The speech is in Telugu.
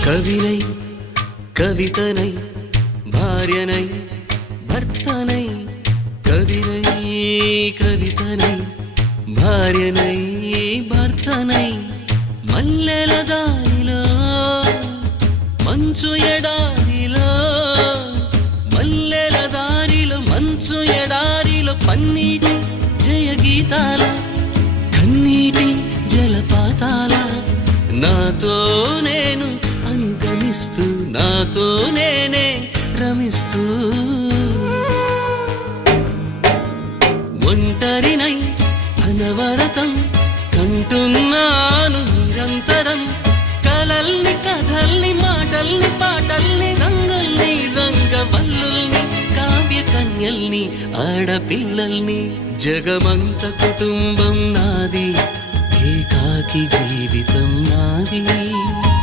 కవినై కవితనై భార్యనై భర్తనై కవినై కవితనై భార్యనై భర్తనై మల్లెల దారిలో మంచు ఎడారిలో మల్లెల దారిలో మంచు ఎడారిలో పన్నీటి జయ గీతాల కన్నీటి జలపాతాల నాతో నేను అనుగమిస్తూ నాతో నేనే రమిస్తూ ఒంటరినై అనవరతం కంటున్నాను నిరంతరం కలల్ని కథల్ని మాటల్ని పాటల్ని రంగుల్ని రంగవల్లుల్ని కావ్య కన్యల్ని ఆడపిల్లల్ని జగమంత కుటుంబం నాది ఏకాకి జీవితం నాది